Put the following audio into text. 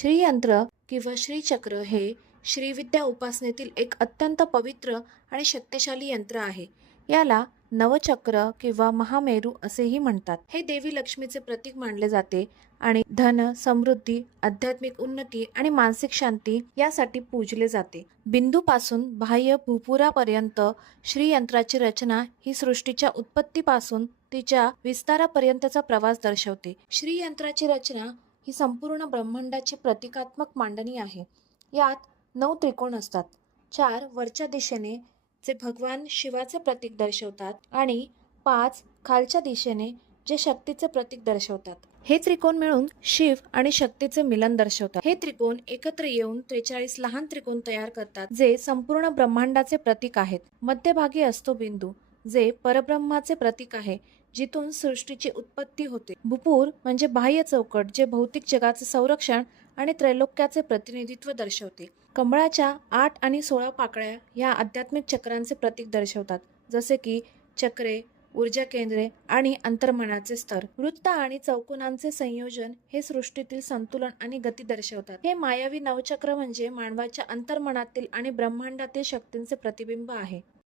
श्रीयंत्र किंवा श्रीचक्र हे श्रीविद्या उपासनेतील एक अत्यंत पवित्र आणि शक्तिशाली यंत्र आहे. याला नवचक्र किंवा महामेरू असेही म्हणतात. हे देवी लक्ष्मीचे प्रतीक मानले जाते आणि धन, समृद्धी, आध्यात्मिक उन्नती आणि मानसिक शांती यासाठी पूजले जाते. बिंदूपासून बाह्य भूपुरापर्यंत श्रीयंत्राची रचना ही सृष्टीच्या उत्पत्तीपासून तिच्या विस्तारापर्यंतचा प्रवास दर्शवते. श्रीयंत्राची रचना ही संपूर्ण ब्रह्मांडाची प्रतिकात्मक मांडणी आहे. यात 9 त्रिकोण असतात. 4 वरच्या दिशेने जे भगवान शिवाचे प्रतीक दर्शवतात आणि 5 खालच्या दिशेने जे शक्तीचे प्रतीक दर्शवतात. हे त्रिकोण मिळून शिव आणि शक्तीचे मिलन दर्शवतात. हे त्रिकोण एकत्र येऊन 43 लहान त्रिकोण तयार करतात जे संपूर्ण ब्रह्मांडाचे प्रतीक आहेत. मध्यभागी असतो बिंदू जे परब्रह्माचे प्रतीक आहे, जिथून सृष्टीची उत्पत्ती होते. भूपूर म्हणजे बाह्य चौकट जे भौतिक जगाचे संरक्षण आणि त्रैलोक्याचे प्रतिनिधित्व दर्शवते. कमळाच्या 8 आणि 16 पाकळ्या या आध्यात्मिक चक्रांचे प्रतीक दर्शवतात, जसे की चक्रे, ऊर्जा केंद्रे आणि अंतर्मनाचे स्तर. वृत्त आणि चौकोनांचे संयोजन हे सृष्टीतील संतुलन आणि गती दर्शवतात. हे मायावी नवचक्र म्हणजे मानवाच्या अंतर्मनातील आणि ब्रह्मांडातील शक्तींचे प्रतिबिंब आहे.